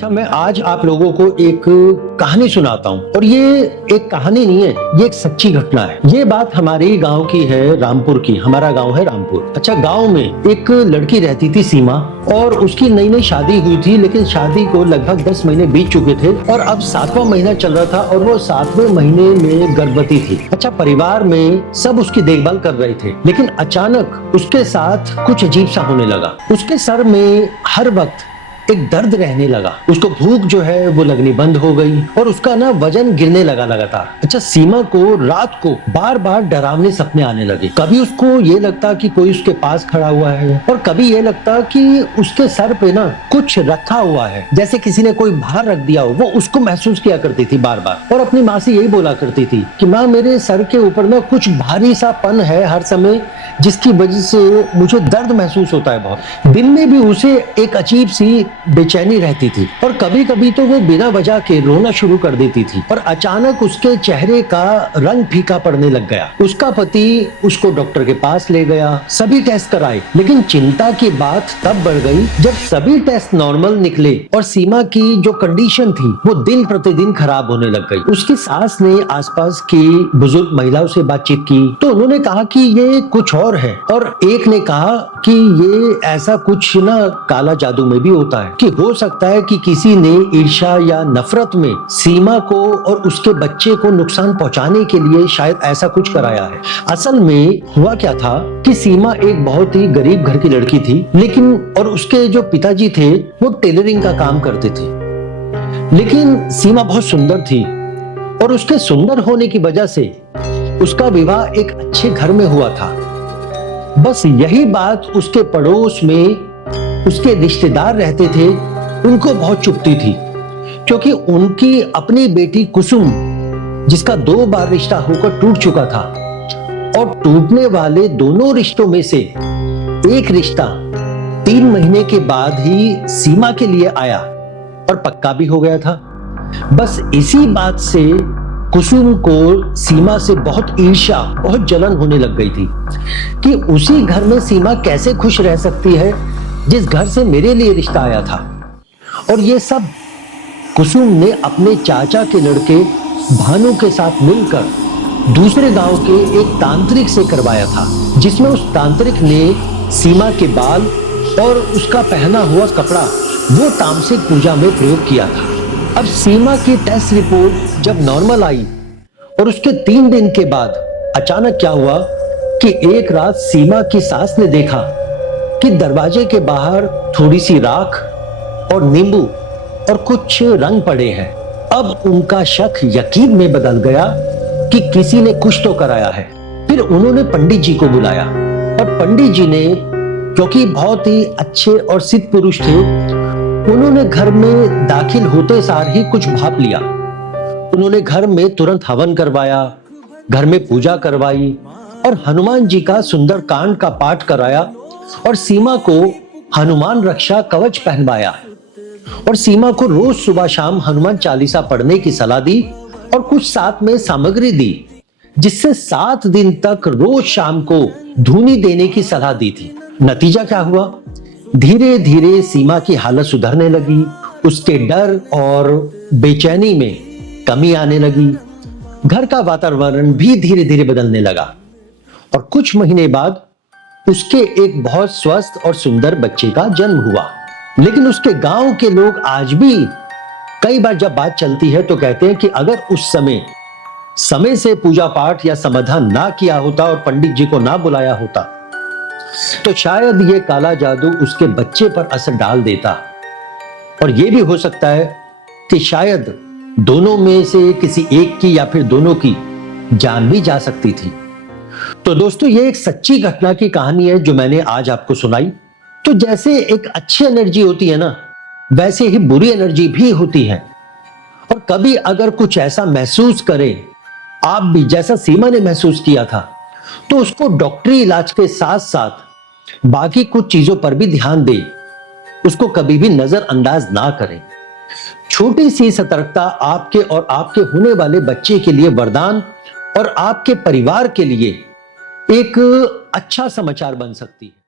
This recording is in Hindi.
अच्छा, मैं आज आप लोगों को एक कहानी सुनाता हूँ और ये एक कहानी नहीं है, ये एक सच्ची घटना है। ये बात हमारे ही गांव की है, रामपुर की। हमारा गांव है रामपुर। अच्छा, गांव में एक लड़की रहती थी, सीमा, और उसकी नई नई शादी हुई थी, लेकिन शादी को लगभग 10 महीने बीत चुके थे और अब 7वां महीना चल रहा था और वो 7वें महीने में गर्भवती थी। अच्छा, परिवार में सब उसकी देखभाल कर रहे थे, लेकिन अचानक उसके साथ कुछ अजीब सा होने लगा। उसके सर में हर वक्त एक दर्द रहने लगा, उसको भूख जो है वो लगनी बंद हो गई और उसका ना वजन गिरने लगा लगातार। अच्छा, सीमा को रात को बार बार डरावने सपने आने लगे। कभी उसको ये लगता कि कोई उसके पास खड़ा हुआ है और कभी ये लगता कि उसके सर पे ना कुछ रखा हुआ है, जैसे किसी ने कोई भार रख दिया हो। वो उसको महसूस किया करती थी बार बार और अपनी माँ से यही बोला करती थी कि माँ, मेरे सर के ऊपर ना कुछ भारी सा पन है हर समय, जिसकी वजह से मुझे दर्द महसूस होता है बहुत। दिन में भी उसे एक अजीब सी बेचैनी रहती थी और कभी कभी तो वो बिना वजह के रोना शुरू कर देती थी और अचानक उसके चेहरे का रंग फीका पड़ने लग गया। उसका पति उसको डॉक्टर के पास ले गया, सभी टेस्ट कराए, लेकिन चिंता की बात तब बढ़ गई जब सभी टेस्ट नॉर्मल निकले और सीमा की जो कंडीशन थी वो दिन प्रतिदिन खराब होने लग गई। उसकी सास ने आसपास की बुजुर्ग महिलाओं से बातचीत की तो उन्होंने कहा कि ये कुछ और है, और एक ने कहा कि ये ऐसा कुछ ना काला जादू में भी होता है, कि हो सकता है कि किसी ने ईर्ष्या या नफरत में सीमा को और उसके बच्चे को नुकसान पहुंचाने के लिए शायद ऐसा कुछ कराया है। असल में हुआ क्या था कि सीमा एक बहुत ही गरीब घर की लड़की थी, लेकिन और उसके जो पिताजी थे वो टेलरिंग का काम करते थे, लेकिन सीमा बहुत सुंदर थी और उसके सुंदर होने की वजह से उसका विवाह एक अच्छे घर में हुआ था। बस यही बात उसके पड़ोस में उसके रिश्तेदार रहते थे, उनको बहुत चुभती थी, क्योंकि उनकी अपनी बेटी कुसुम, जिसका 2 बार रिश्ता होकर टूट चुका था, और टूटने वाले दोनों रिश्तों में से एक रिश्ता 3 महीने के बाद ही सीमा के लिए आया और पक्का भी हो गया था। बस इसी बात से कुसुम को सीमा से बहुत ईर्ष्या, बहुत जलन होने लग गई थी कि उसी घर में सीमा कैसे खुश रह सकती है जिस घर से मेरे लिए रिश्ता आया था। और ये सब कुसुम ने अपने चाचा के लड़के भानु के साथ मिलकर दूसरे गांव के एक तांत्रिक से करवाया था, जिसमें उस तांत्रिक ने सीमा के बाल और उसका पहना हुआ कपड़ा वो तामसिक पूजा में प्रयोग किया था। अब सीमा की टेस्ट रिपोर्ट जब नॉर्मल आई और उसके 3 दिन के बाद अचानक क्या हुआ कि एक रात सीमा की सास ने देखा कि दरवाजे के बाहर थोड़ी सी राख और नींबू और कुछ रंग पड़े हैं। अब उनका शक यकीन में बदल गया कि किसी ने कुछ तो कराया है। फिर उन्होंने पंडित जी को बुलाया और पंडित जी ने, क्योंकि बहुत ही अच्छे और सिद्ध पुरुष थे, उन्होंने घर में दाखिल होते सार ही कुछ भाप लिया। उन्होंने घर में तुरंत हवन करवाया, घर में पूजा करवाई और हनुमान जी का सुंदर कांड का पाठ कराया और सीमा को हनुमान रक्षा कवच पहनवाया और सीमा को रोज सुबह शाम हनुमान चालीसा पढ़ने की सलाह दी और कुछ साथ में सामग्री दी, जिससे 7 दिन तक रोज शाम को धूनी देने की सलाह दी थी। नतीजा क्या हुआ? धीरे धीरे सीमा की हालत सुधरने लगी, उसके डर और बेचैनी में कमी आने लगी, घर का वातावरण भी धीरे धीरे बदलने लगा और कुछ महीने बाद उसके एक बहुत स्वस्थ और सुंदर बच्चे का जन्म हुआ। लेकिन उसके गांव के लोग आज भी कई बार जब बात चलती है तो कहते हैं कि अगर उस समय से पूजा पाठ या समाधान ना किया होता और पंडित जी को ना बुलाया होता तो शायद ये काला जादू उसके बच्चे पर असर डाल देता, और यह भी हो सकता है कि शायद दोनों में से किसी एक की या फिर दोनों की जान भी जा सकती थी। तो दोस्तों, ये एक सच्ची घटना की कहानी है जो मैंने आज आपको सुनाई। तो जैसे एक अच्छी एनर्जी होती है ना, वैसे ही बुरी एनर्जी भी होती है, और कभी अगर कुछ ऐसा महसूस करें आप भी, जैसा सीमा ने महसूस किया था, तो उसको डॉक्टरी इलाज के साथ साथ बाकी कुछ चीजों पर भी ध्यान दें, उसको कभी भी नजरअंदाज ना करें। छोटी सी सतर्कता आपके और आपके होने वाले बच्चे के लिए वरदान और आपके परिवार के लिए एक अच्छा समाचार बन सकती है।